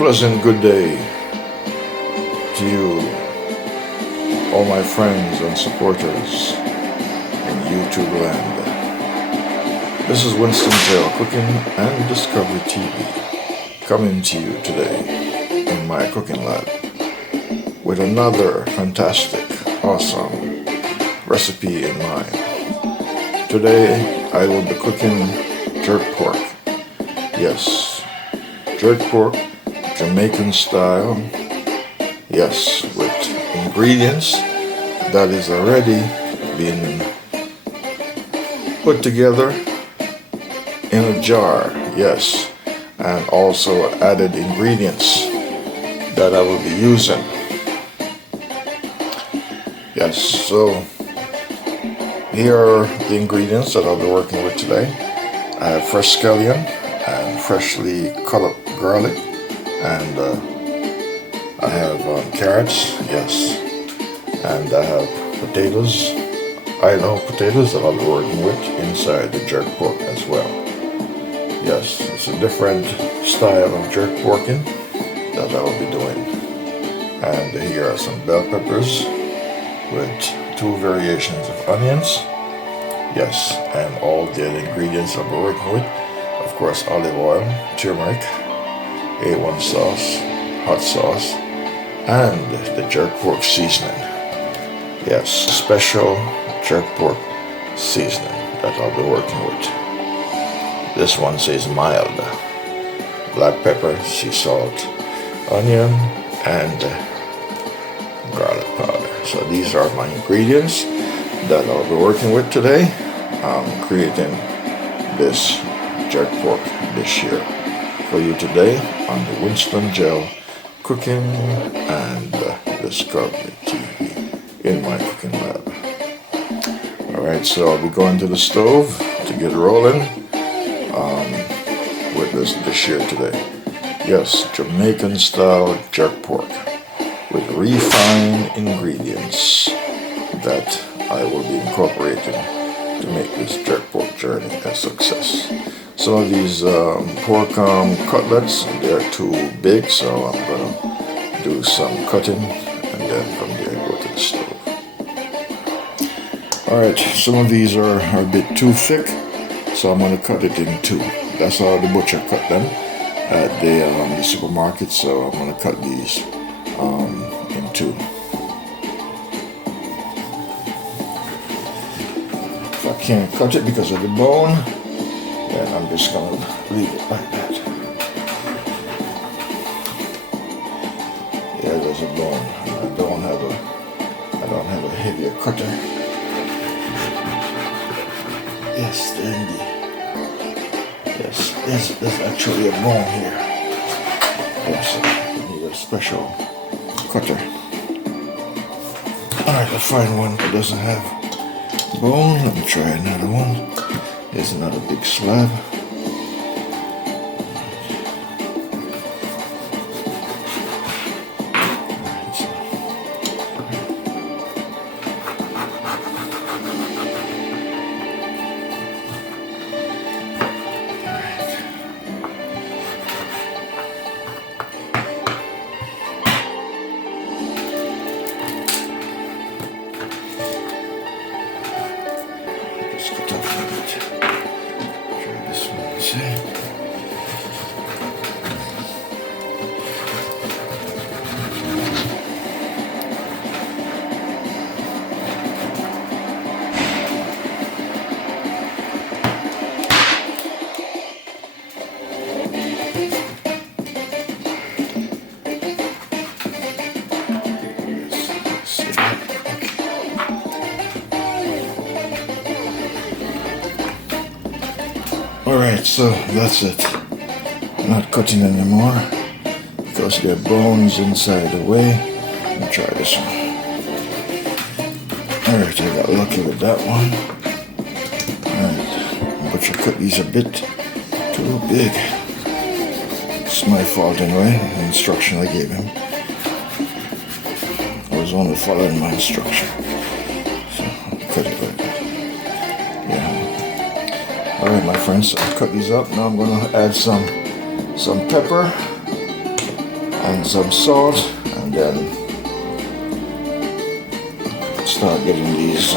pleasant good day to you, all my friends and supporters in YouTube land. This is Winston GeL Cooking and Discovery TV coming to you today in my cooking lab with another fantastic, awesome recipe in mind. Today I will be cooking jerk pork. Yes, jerk pork, Jamaican style. Yes, with ingredients that is already been put together in a jar. Yes, and also added ingredients that I will be using. Yes, so here are the ingredients that I'll be working with today. I have fresh scallion and freshly cut up garlic, and I have carrots, yes, and I have potatoes, Idaho potatoes that I'll be working with inside the jerk pork as well. Yes, it's a different style of jerk porking that I will be doing. And here are some bell peppers with 2 variations of onions. Yes, and all the other ingredients I'll be working with. Of course, olive oil, turmeric, A1 sauce, hot sauce, and the jerk pork seasoning. Yes, special jerk pork seasoning that I'll be working with. This one says mild. Black pepper, sea salt, onion, and garlic powder. So these are my ingredients that I'll be working with today. I'm creating this jerk pork dish here for you today on the Winston GeL Cooking and Discovery TV in my cooking lab. Alright, so I'll be going to the stove to get rolling with this dish here today. Yes, Jamaican style jerk pork with refined ingredients that I will be incorporating to make this jerk pork journey a success. Some of these pork cutlets, they're too big, so I'm going to do some cutting and then from there go to the stove. Alright, some of these are a bit too thick, so I'm going to cut it in 2. That's how the butcher cut them at the supermarket, so I'm going to cut these in 2. If I can't cut it because of the bone, then I'm just going to leave it like that. Yeah, there's a bone. I don't have a heavier cutter. Yes, indeed. Yes, there's actually a bone here. Yes, I need a special cutter. Alright, I'll find one that doesn't have bone. Let me try another one. Here's another big slab. Alright, so that's it. I'm not cutting anymore because there are bones inside the way. Let me try this one. Alright, I got lucky with that one. Alright, but you cut these a bit too big. It's my fault anyway, the instruction I gave him. I was only following my instruction. So, I'll cut it like that. Alright my friends, so I've cut these up. Now I'm going to add some pepper and some salt, and then start getting these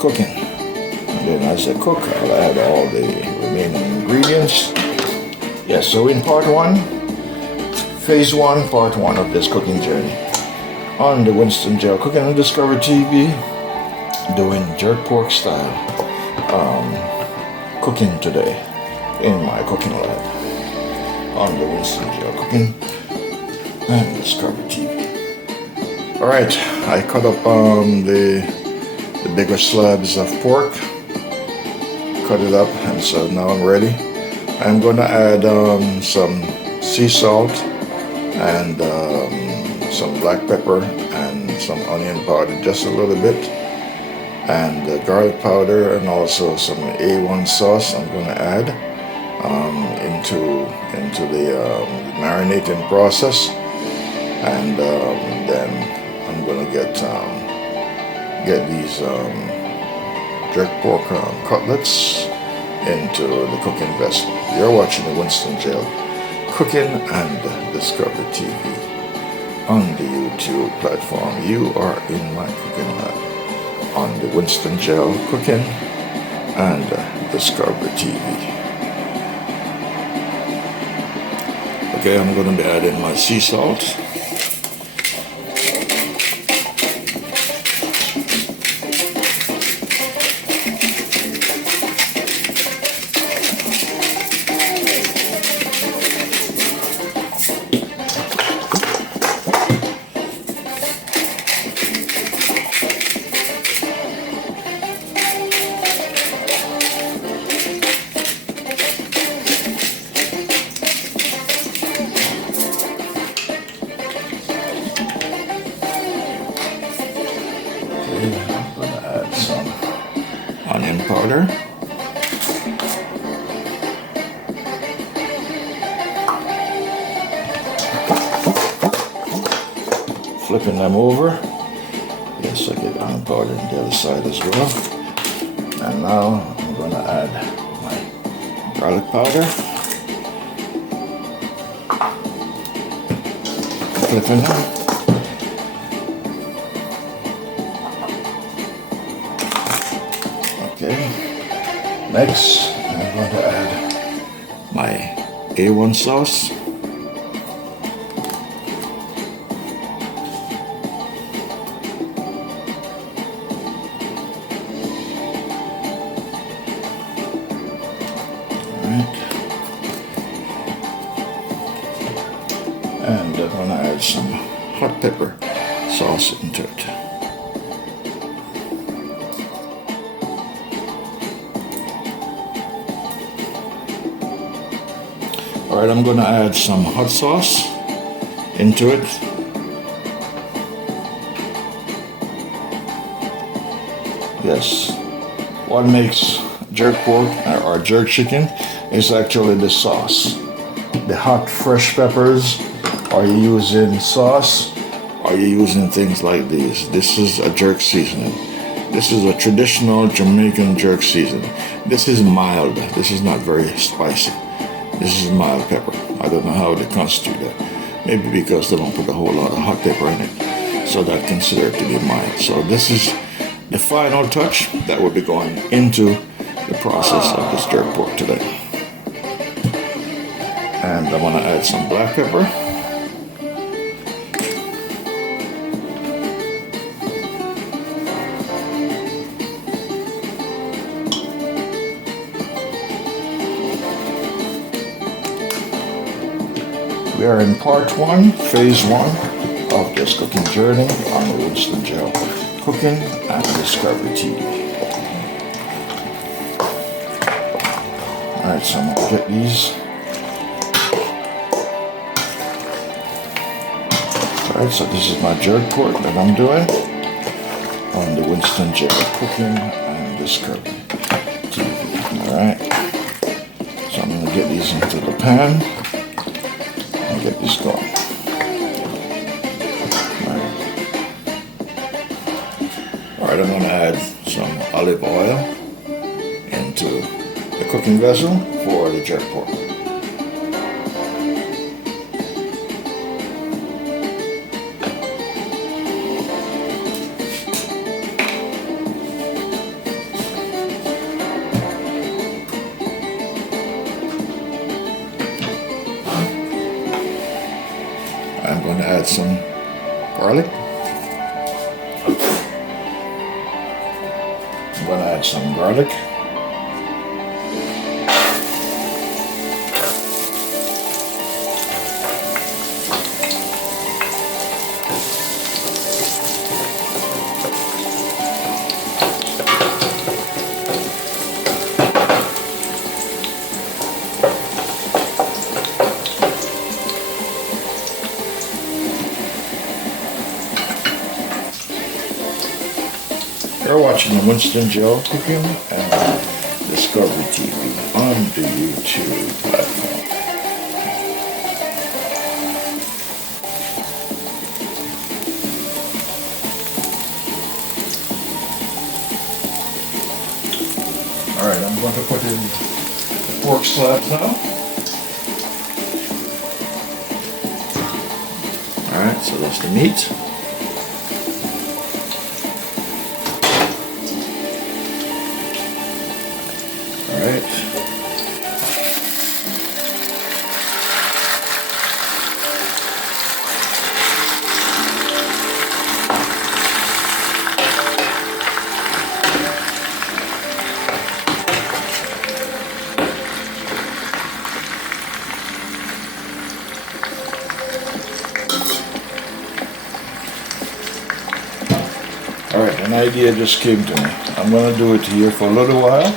cooking. And then as they cook, I'll add all the remaining ingredients. Yes, so in part one, phase one, part one of this cooking journey on the Winston GeL Cooking on Discovery TV, doing jerk pork style cooking today in my cooking lab on the Winston GeL Cooking and Discovery TV. Alright, I cut up the bigger slabs of pork, cut it up, and so now I'm ready. I'm going to add some sea salt and some black pepper and some onion powder, just a little bit, and garlic powder, and also some A1 sauce I'm going to add into the marinating process. And then I'm going to get these jerk pork cutlets into the cooking vessel. You're watching the Winston GeL Cooking and Discovery TV on the YouTube platform. You are in my cooking lab on the Winston GeL Cooking and Discovery TV. Okay, I'm going to be adding my sea salt. I'm going to add some onion powder. Flipping them over. Yes, I get onion powder on the other side as well. And now I'm going to add my garlic powder. Flipping them. Okay, next I'm going to add my A1 sauce. Alright. And I'm going to add some hot pepper sauce into it. Alright, I'm going to add some hot sauce into it. Yes, what makes jerk pork or jerk chicken is actually the sauce. The hot fresh peppers. Are you using sauce? Are you using things like these? This is a jerk seasoning. This is a traditional Jamaican jerk seasoning. This is mild. This is not very spicy. This is mild pepper. I don't know how they constitute that. Maybe because they don't put a whole lot of hot pepper in it. So that's considered to be mild. So this is the final touch that will be going into the process of this jerk pork today. And I'm going to add some black pepper. We are in part one, phase one of this cooking journey on the Winston GeL Cooking and Discovery TV. Alright, so I'm going to get these. Alright, so this is my jerk pork that I'm doing on the Winston GeL Cooking and Discovery TV. Alright, so I'm going to get these into the pan. Get this going. Alright, I'm going to add some olive oil into the cooking vessel for the jerk pork. add some garlic. I'm going to add some garlic. You're watching the Winston GeL cooking and Discovery TV on the YouTube platform. Alright, I'm going to put in the pork slabs now. Alright, so that's the meat. Alright. Alright, an idea just came to me. I'm going to do it here for a little while.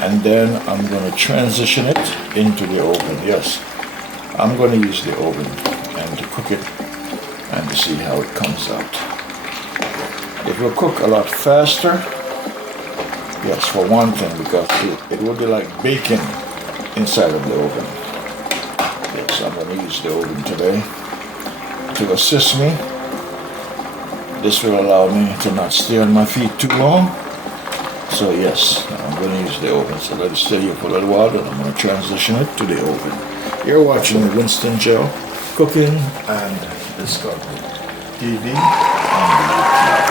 And then I'm going to transition it into the oven. Yes, I'm going to use the oven and to cook it and to see how it comes out. It will cook a lot faster. Yes, for one thing, because it will be like bacon inside of the oven. Yes, I'm going to use the oven today to assist me. This will allow me to not stay on my feet too long. So yes, I'm going to use the oven. So let it stay here for a little while, then I'm going to transition it to the oven. You're watching the Winston GeL Cooking and Discovery TV on the YouTube.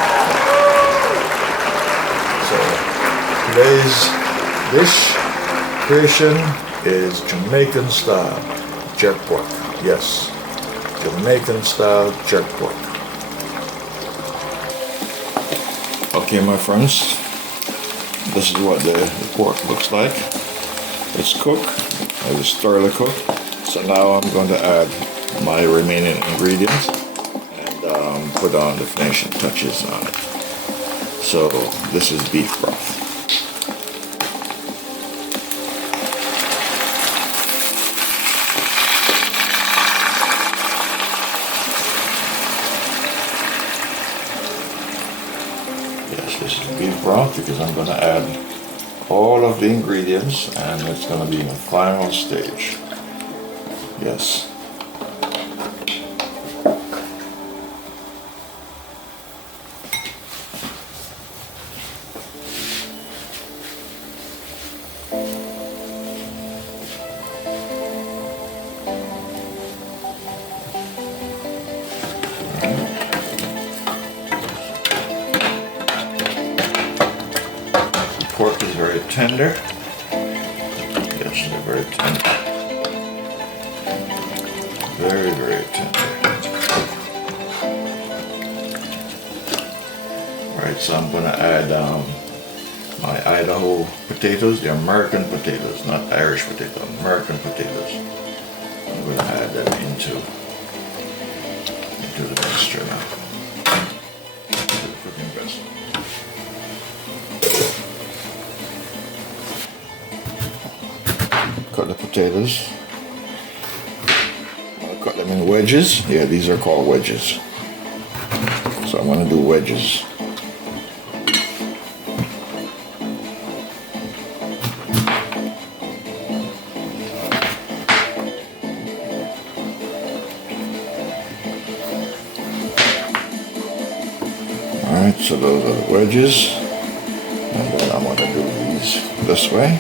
So today's dish creation is Jamaican style jerk pork. Yes, Jamaican style jerk pork. Okay, my friends. This is what the pork looks like. It's cooked. It is thoroughly cooked. So now I'm going to add my remaining ingredients and put on the finishing touches on it. So this is beef broth. Yes, this is beef broth because I'm going to add all of the ingredients and it's going to be in the final stage. Yes. Pork is very tender. Yes, they're very tender. Very, very tender. Alright, so I'm going to add my Idaho potatoes, the American potatoes, not Irish potatoes, American potatoes. I'm going to add them into the mixture now. Into the cooking vessel. Cut the potatoes. I'll cut them in wedges. Yeah, these are called wedges. So I'm going to do wedges. Alright, so those are the wedges. And then I'm going to do these this way.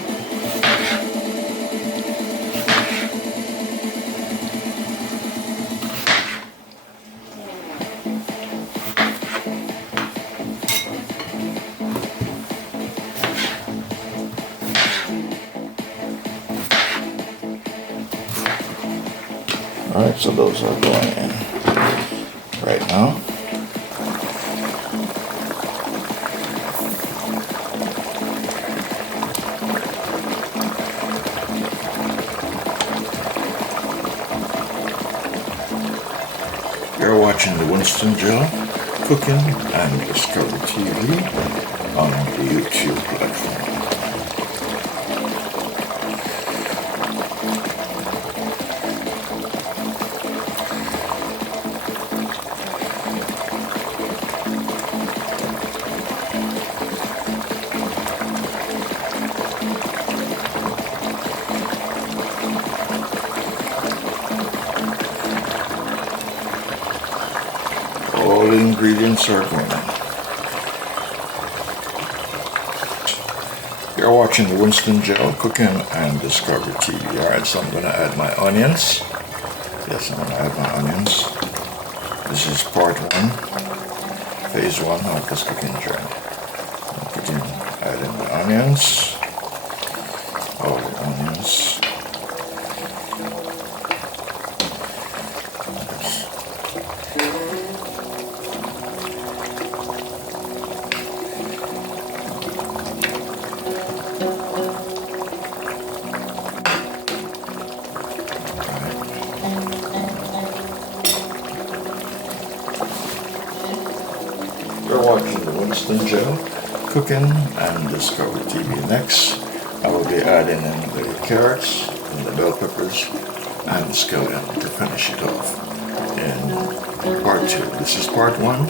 Alright, so those are going in. right now. You're watching the Winston GeL Cooking and Discovery TV on the YouTube platform. All the ingredients are going in. You're watching the Winston GeL Cooking and Discovery TV. Alright, so I'm going to add my onions. Yes, I'm going to add my onions. This is part 1, phase 1 of this cooking journey. Add in the onions. All the onions. You're watching the Winston GeL Cooking and Discovery TV. Next, I will be adding in the carrots and the bell peppers and the scallion to finish it off in part 2. This is part 1,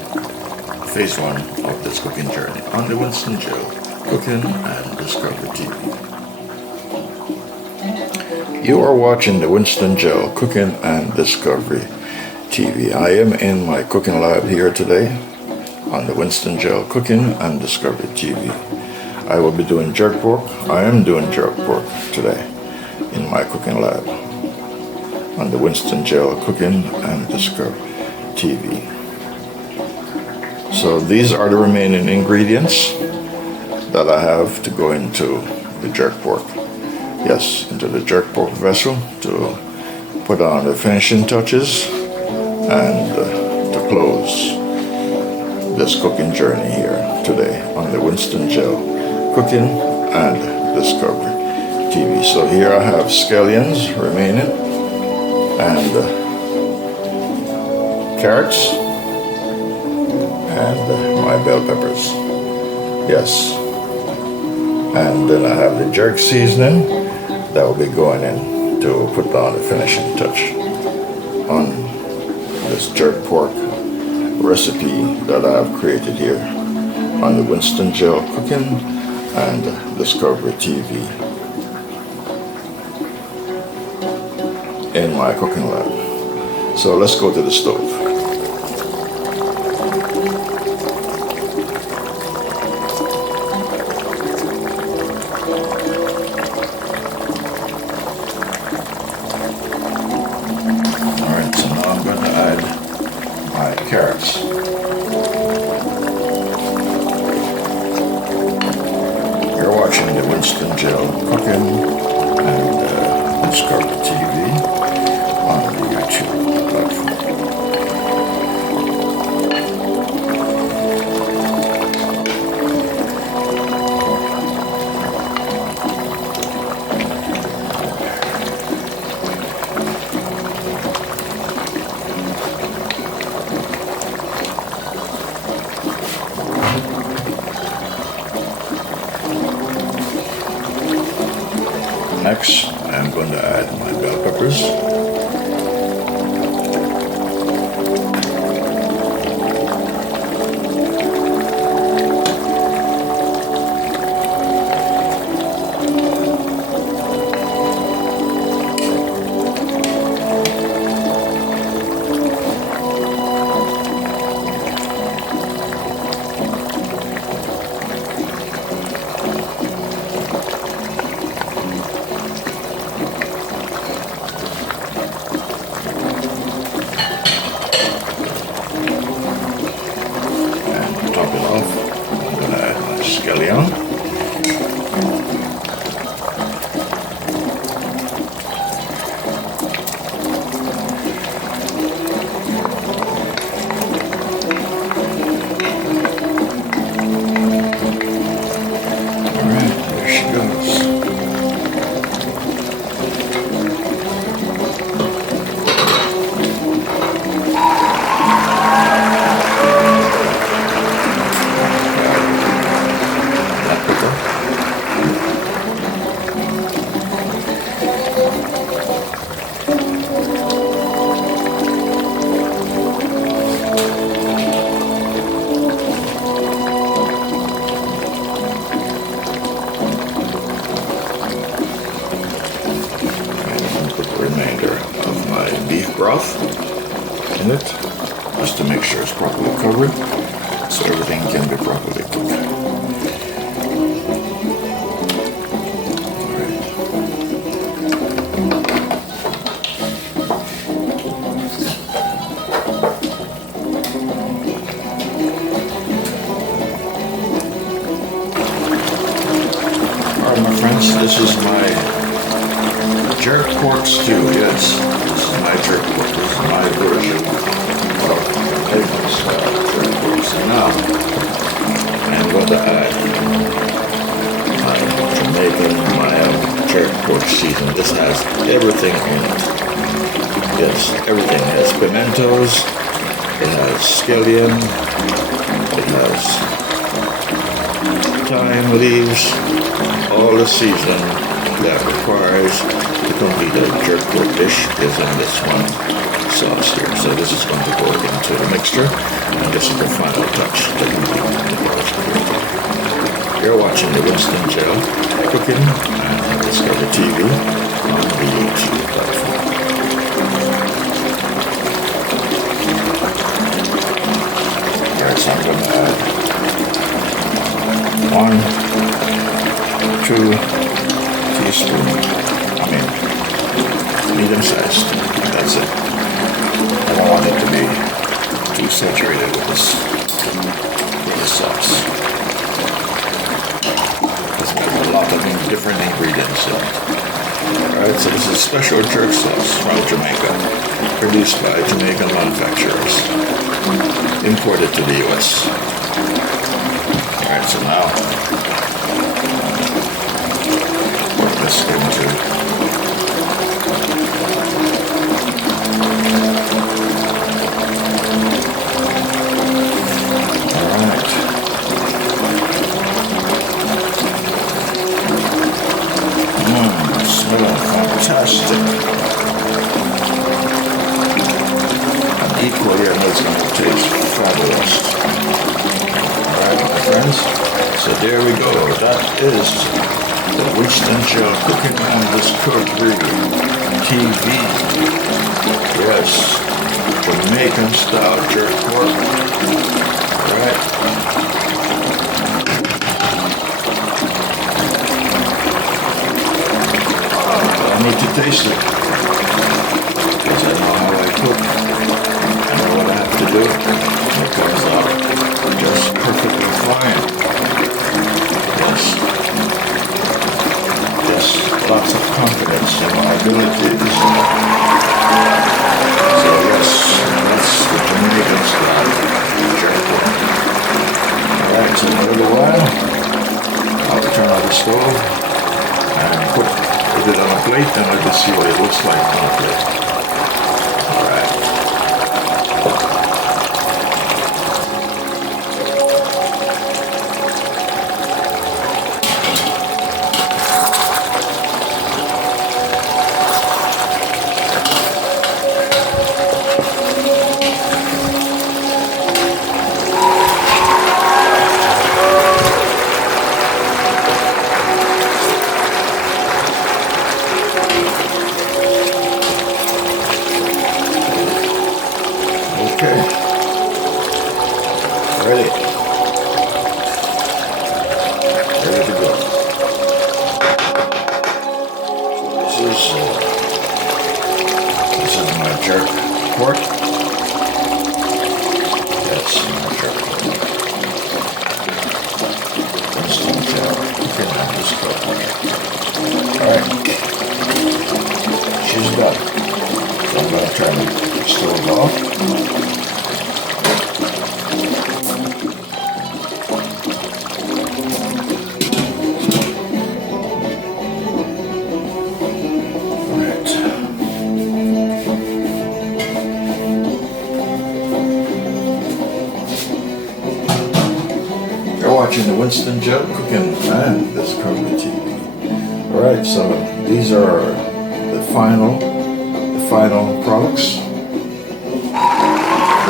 phase 1 of this cooking journey on the Winston GeL Cooking and Discovery TV. You are watching the Winston GeL Cooking and Discovery TV. I am in my cooking lab here today on the Winston GeL Cooking and Discovery TV. I will be doing jerk pork. I am doing jerk pork today in my cooking lab on the Winston GeL Cooking and Discovery TV. So these are the remaining ingredients that I have to go into the jerk pork. Yes, into the jerk pork vessel to put on the finishing touches and to close this cooking journey here today on the Winston GeL Cooking and Discovery TV. So here I have scallions remaining and carrots and my bell peppers. Yes. And then I have the jerk seasoning that will be going in to put down the finishing touch on this jerk pork recipe that I have created here on the Winston GeL Cooking and Discovery TV in my cooking lab. So let's go to the stove. Alright, so now I'm going to add my carrots. You're watching the Winston GeL Cooking and Discovery TV on the YouTube platform. Next, I'm going to add my bell peppers. Top it off, I'm going to add my scallion. over it so everything can be properly cooked. Alright my friends, this is my jerk pork stew. Yes, this is my jerk pork. This is my version of Jamaican style jerk pork. So now I'm going to add my Jamaican mild jerk pork season. This has everything in it. Yes, everything. It has pimentos, it has scallion, it has thyme leaves, all the seasoning that requires to complete a jerk pork dish is in this one sauce here. So this is going to go into the mixture, and this is the final touch that you need to create. You're watching the Winston GeL cooking and Discover TV on the YouTube platform. Alright, so I'm going to add 1, 2 teaspoons. Medium sized. That's it. I don't want it to be too saturated with this sauce. There's a lot of different ingredients in it. Alright, so this is special jerk sauce from Jamaica, produced by Jamaican manufacturers, imported to the US. Alright, so now pour this into smelling fantastic. And equally, I know it's going to taste fabulous. Alright, my friends. So there we go. That is the Winston GeL Cooking on Discovery TV. Yes, Jamaican style jerk pork. Alright. I need to taste it because I know how I cook. I know what I have to do. It comes out just perfectly fine. Yes. Just lots of confidence in my abilities. So yes, that's the Jamaican style jerk pork. Alright, so in a little while, I'll turn on the stove and put it on a plate, and I'll just see what it looks like on a plate. Alright. Okay. Ready. Ready to go. This is my jerk pork. That's my jerk pork. Winston GeL cooking on Discovery. Alright. She's done. So I'm going to turn the stove off. Watching the Winston GeL Cooking and Discovery TV. Alright, so these are the final products. This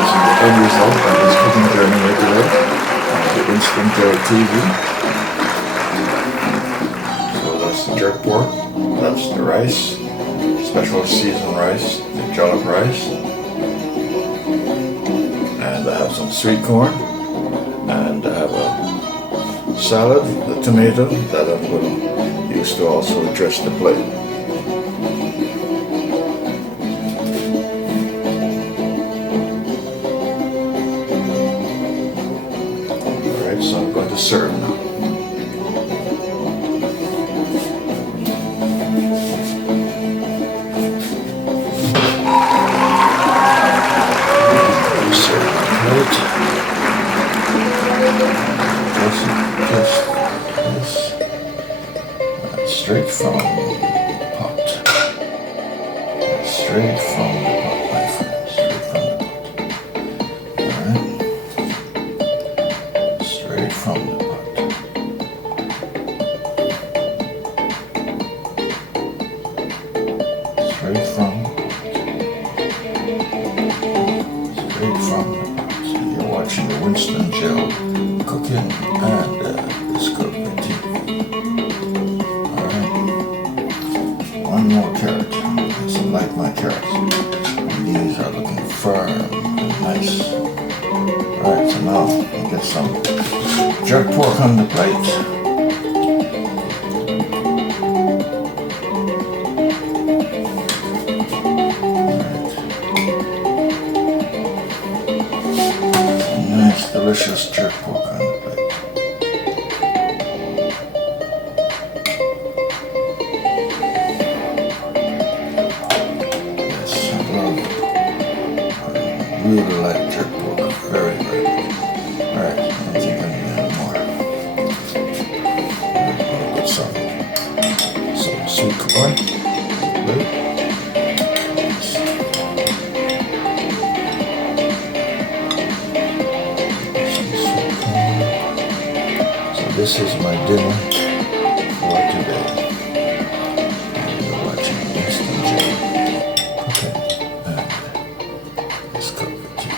is the end result of this cooking journey here today on the Winston GeL TV. So that's the jerk pork, that's the rice, special seasoned rice, the jollof rice, and I have some sweet corn, and I have a salad, the tomato that I'm going to use to also dress the plate. Alright, so I'm going to serve now. Straight from the pot. Straight from the pot, my friends. Straight from the pot. Alright. Straight from the pot. Straight from the pot. So you're watching the Winston GeL cooking and discovery TV. One more carrot. So like my carrots. These are looking firm and nice. Alright, so now I'll get some jerk pork on the plate. Alright. Nice, delicious jerk pork on the plate. Really like jerk pork, very, very good. Alright, I don't think I need any more. I'll put some sweet corn. So this is my dinner for today. And you're watching Winston GeL cooking and discovery TV.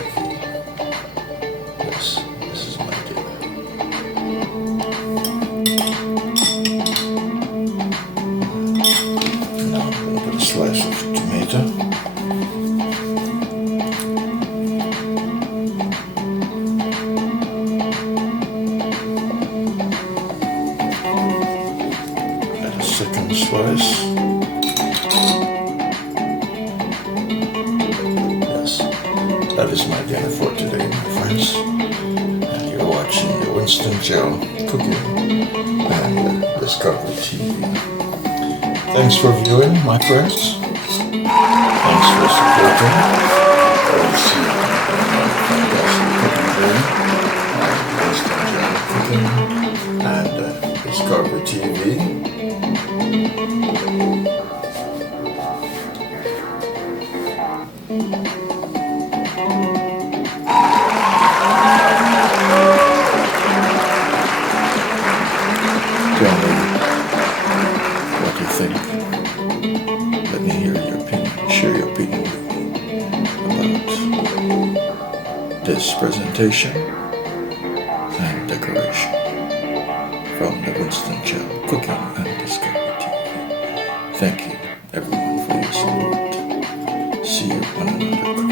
Yes, this is my dinner. Now I'm going to put a slice of tomato. And a second slice. That is my dinner for today, my friends. And you're watching the Winston GeL cooking and discovery TV. Thanks for viewing, my friends. Thanks for supporting. I will see you in my fantastic cooking day. Winston GeL cooking and discovery TV. Tell me what you think. Let me hear your opinion. Share your opinion with me about this presentation and decoration from the Winston GeL Cooking and Discovery TV. Thank you, everyone, for your support. See you on another